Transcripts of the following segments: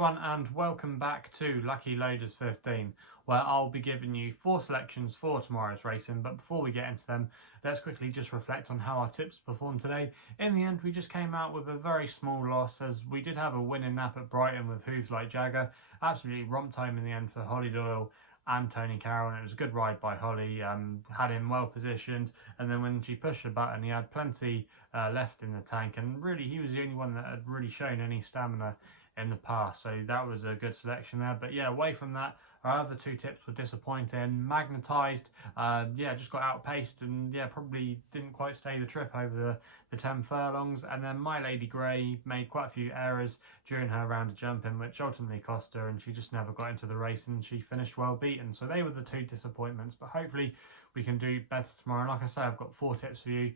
everyone and welcome back to Lucky Loaders 15, where I'll be giving you 4 selections for tomorrow's racing. But before we get into them, let's quickly just reflect on how our tips performed today. In the end, we just came out with a very small loss, as we did have a winning nap at Brighton with Hooves Like Jagger. Absolutely romped home in the end for Holly Doyle and Tony Carroll, and it was a good ride by Holly. Had him well positioned, and then when she pushed the button, he had plenty left in the tank, and really he was the only one that had really shown any stamina in the past, so that was a good selection there. But yeah, away from that, our other 2 tips were disappointing. Magnetised, just got outpaced and probably didn't quite stay the trip over the 10 furlongs. And then My Lady Grey made quite a few errors during her round of jumping, which ultimately cost her, and she just never got into the race, and she finished well beaten. So they were the 2 disappointments, but hopefully we can do better tomorrow. And like I say, I've got 4 tips for you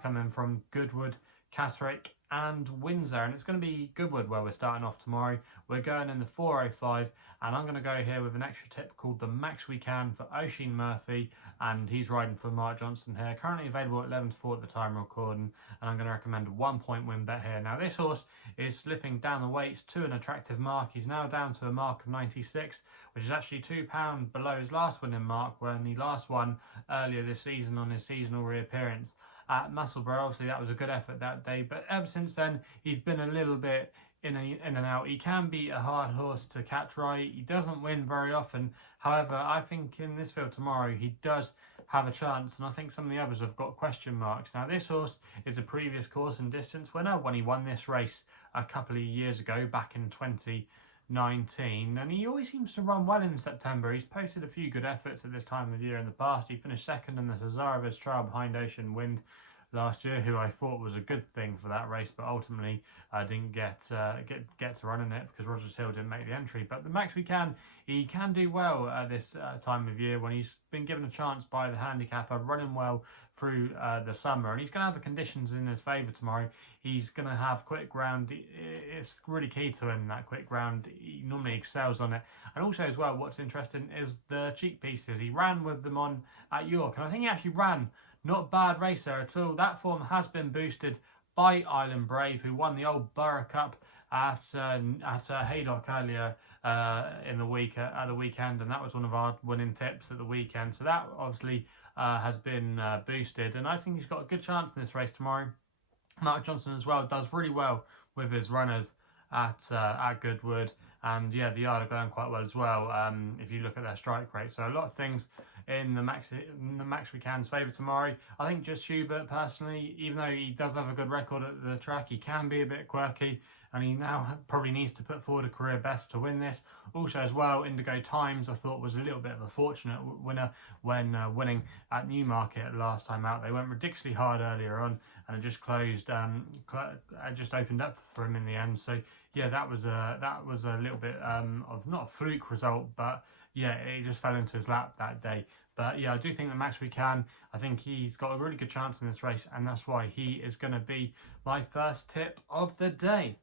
coming from Goodwood, Catterick and Windsor, and it's going to be Goodwood where we're starting off tomorrow. We're going in the 405, and I'm going to go here with an extra tip called Themaxwecan for Oisin Murphy, and he's riding for Mark Johnson here. Currently available at 11-4 at the time of recording, and I'm going to recommend a 1-point win bet here. Now this horse is slipping down the weights to an attractive mark. He's now down to a mark of 96, which is actually £2 below his last winning mark when he last won earlier this season on his seasonal reappearance at Musselburgh. Obviously that was a good effort that day, but ever since then he's been a little bit in and out. He can be a hard horse to catch right. He doesn't win very often. However, I think in this field tomorrow he does have a chance, and I think some of the others have got question marks. Now this horse is a previous course and distance winner when he won this race a couple of years ago, back in 2019, and he always seems to run well in September. He's posted a few good efforts at this time of year in the past. He finished second in the Cesarevic trial behind Ocean Wind last year, who I thought was a good thing for that race, but ultimately didn't get to run in it because Rogers Hill didn't make the entry. But Themaxwecan, he can do well at this time of year when he's been given a chance by the handicapper, running well through the summer, and he's going to have the conditions in his favour tomorrow. He's going to have quick ground. It's really key to him, that quick ground. He normally excels on it. And also as well, what's interesting is the cheek pieces. He ran with them on at York, and I think he actually ran not a bad race there at all. That form has been boosted by Island Brave, who won the old Borough Cup at Haddock earlier in the week at the weekend, and that was one of our winning tips at the weekend. So that obviously has been boosted, and I think he's got a good chance in this race tomorrow. Mark Johnson as well does really well with his runners at Goodwood, and the yard are going quite well as well if you look at their strike rate. So a lot of things in the Themaxwecan's favour tomorrow. I think just Hubert, personally, even though he does have a good record at the track, he can be a bit quirky, and he now probably needs to put forward a career best to win this. Also as well, Indigo Times I thought was a little bit of a fortunate winner when winning at Newmarket last time out. They went ridiculously hard earlier on, and it just closed, it just opened up for him in the end. So yeah, that was a little bit of not a fluke result, but yeah, it just fell into his lap that day. But yeah, I do think that Themaxwecan, I think he's got a really good chance in this race, and that's why he is going to be my first tip of the day.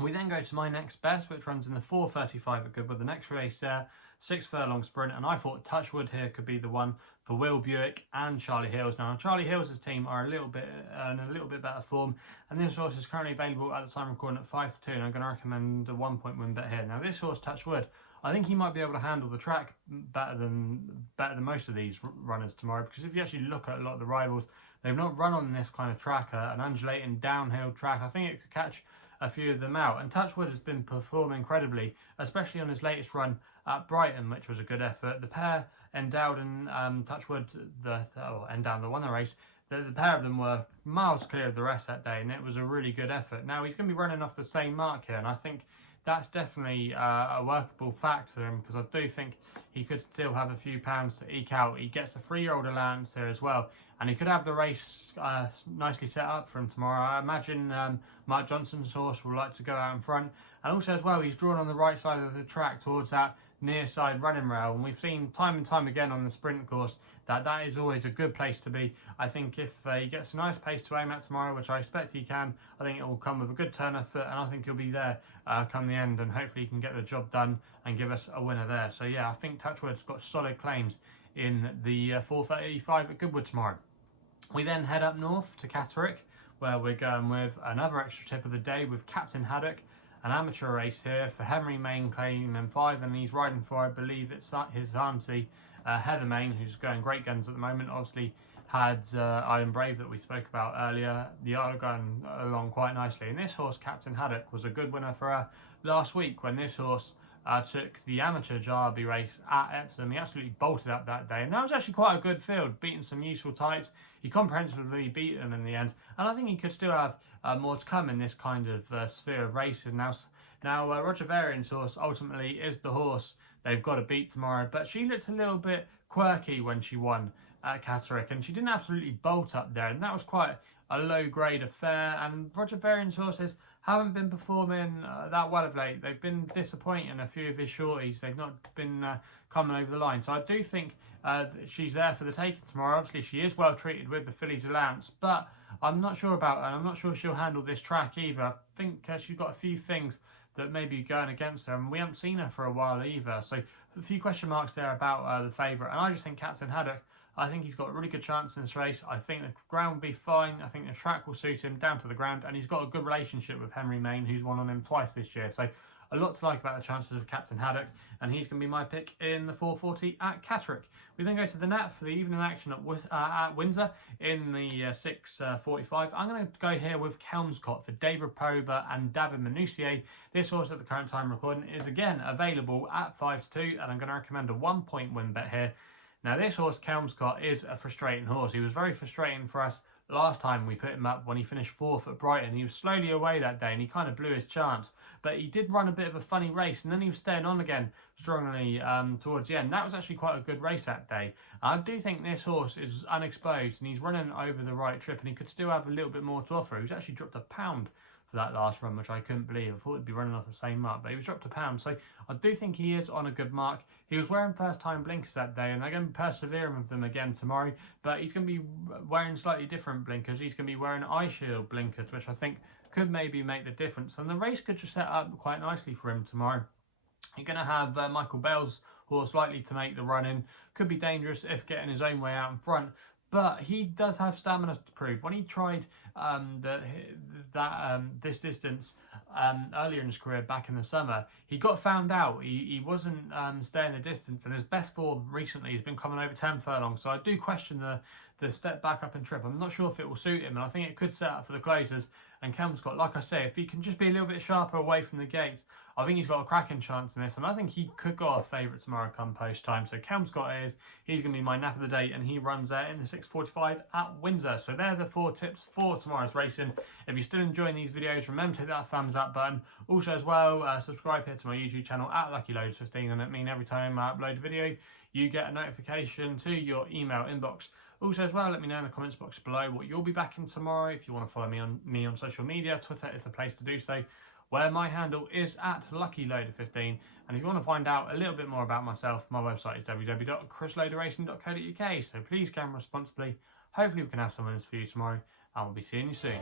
We then go to my next best, which runs in the 435 at Goodwood. The next race there, 6 furlong sprint, and I thought Touchwood here could be the one for Will Buick and Charlie Hills. Now Charlie Hills' team are in a little bit better form, and this horse is currently available at the time of recording at 5-2, and I'm going to recommend a 1-point win bet here. Now this horse, Touchwood, I think he might be able to handle the track better than most of these runners tomorrow, because if you actually look at a lot of the rivals, they've not run on this kind of track, an undulating downhill track. I think it could catch a few of them out, and Touchwood has been performing incredibly, especially on his latest run at Brighton, which was a good effort. The pair, Endowed and Touchwood, Endowed that won the race, the pair of them were miles clear of the rest that day, and it was a really good effort. Now he's going to be running off the same mark here, and I think that's definitely a workable fact for him, because I do think he could still have a few pounds to eke out. He gets a 3-year-old allowance here as well, and he could have the race nicely set up for him tomorrow. I imagine Mark Johnson's horse will like to go out in front, and also as well, he's drawn on the right side of the track towards that near side running rail, and we've seen time and time again on the sprint course that is always a good place to be. I think if he gets a nice pace to aim at tomorrow, which I expect he can, I think it will come with a good turn of foot, and I think he'll be there come the end, and hopefully he can get the job done and give us a winner there. So yeah, I think Touchwood's got solid claims in the 435 at Goodwood tomorrow. We then head up north to Catterick, where we're going with another extra tip of the day with Captain Haddock. an amateur race here for Henry Main Claim M5, and he's riding for, I believe it's his auntie, Heather Main, who's going great guns at the moment. Obviously had Iron Brave that we spoke about earlier. The are going along quite nicely, and this horse, Captain Haddock, was a good winner for her last week when this horse took the amateur Derby race at Epsom. He absolutely bolted up that day, and that was actually quite a good field, beating some useful types. He comprehensively beat them in the end, and I think he could still have more to come in this kind of sphere of racing. Now Roger Varian's horse ultimately is the horse they've got to beat tomorrow, but she looked a little bit quirky when she won at Catterick, and she didn't absolutely bolt up there, and that was quite a low grade affair. And Roger Varian's horses haven't been performing that well of late. They've been disappointing, a few of his shorties. They've not been coming over the line. So I do think she's there for the taking tomorrow. Obviously, she is well treated with the fillies allowance, but I'm not sure about her. I'm not sure she'll handle this track either. I think she's got a few things that may be going against her, and we haven't seen her for a while either. So a few question marks there about the favourite. And I just think Captain Haddock, I think he's got a really good chance in this race. I think the ground will be fine. I think the track will suit him down to the ground, and he's got a good relationship with Henry Main, who's won on him twice this year. So a lot to like about the chances of Captain Haddock, and he's going to be my pick in the 440 at Catterick. We then go to the Nap for the evening action at Windsor in the 6:45. I'm going to go here with Kelmscott for David Prober and David Manoussier. This horse at the current time recording is again available at 5-2, and I'm going to recommend a 1-point win bet here. Now this horse, Kelmscott, is a frustrating horse. He was very frustrating for us last time we put him up when he finished 4th at Brighton. He was slowly away that day and he kind of blew his chance. But he did run a bit of a funny race, and then he was staying on again strongly towards the end. That was actually quite a good race that day. I do think this horse is unexposed and he's running over the right trip, and he could still have a little bit more to offer. He was actually dropped £1 for that last run, which I couldn't believe. I thought he'd be running off the same mark, but he was dropped £1. So I do think he is on a good mark. He was wearing first time blinkers that day, and they're going to be persevering with them again tomorrow, but he's going to be wearing slightly different blinkers. He's going to be wearing eye shield blinkers, which I think could maybe make the difference, and the race could just set up quite nicely for him tomorrow. You're going to have Michael Bell's horse likely to make the run in. Could be dangerous if getting his own way out in front, but he does have stamina to prove. When he tried this distance earlier in his career back in the summer, he got found out. He wasn't staying the distance, and his best form recently has been coming over 10 furlongs. So I do question the step back up and trip. I'm not sure if it will suit him, and I think it could set up for the closers. And Kelmscott, like I say, if he can just be a little bit sharper away from the gates, I think he's got a cracking chance in this, and I think he could go off favourite tomorrow come post time. So Kelmscott he's going to be my nap of the day, and he runs there in the 6:45 at Windsor. So they're the 4 tips for tomorrow's racing. If you're still enjoying these videos, remember to hit that thumbs up button. Also as well, subscribe here to my YouTube channel at LuckyLoads15, and it means every time I upload a video, you get a notification to your email inbox. Also as well, let me know in the comments box below what you'll be back in tomorrow. If you want to follow me on social media, Twitter is the place to do so, where my handle is at LuckyLoader15. And if you want to find out a little bit more about myself, my website is www.chrisloaderracing.co.uk. So please gamble responsibly. Hopefully we can have some winners for you tomorrow, and we'll be seeing you soon.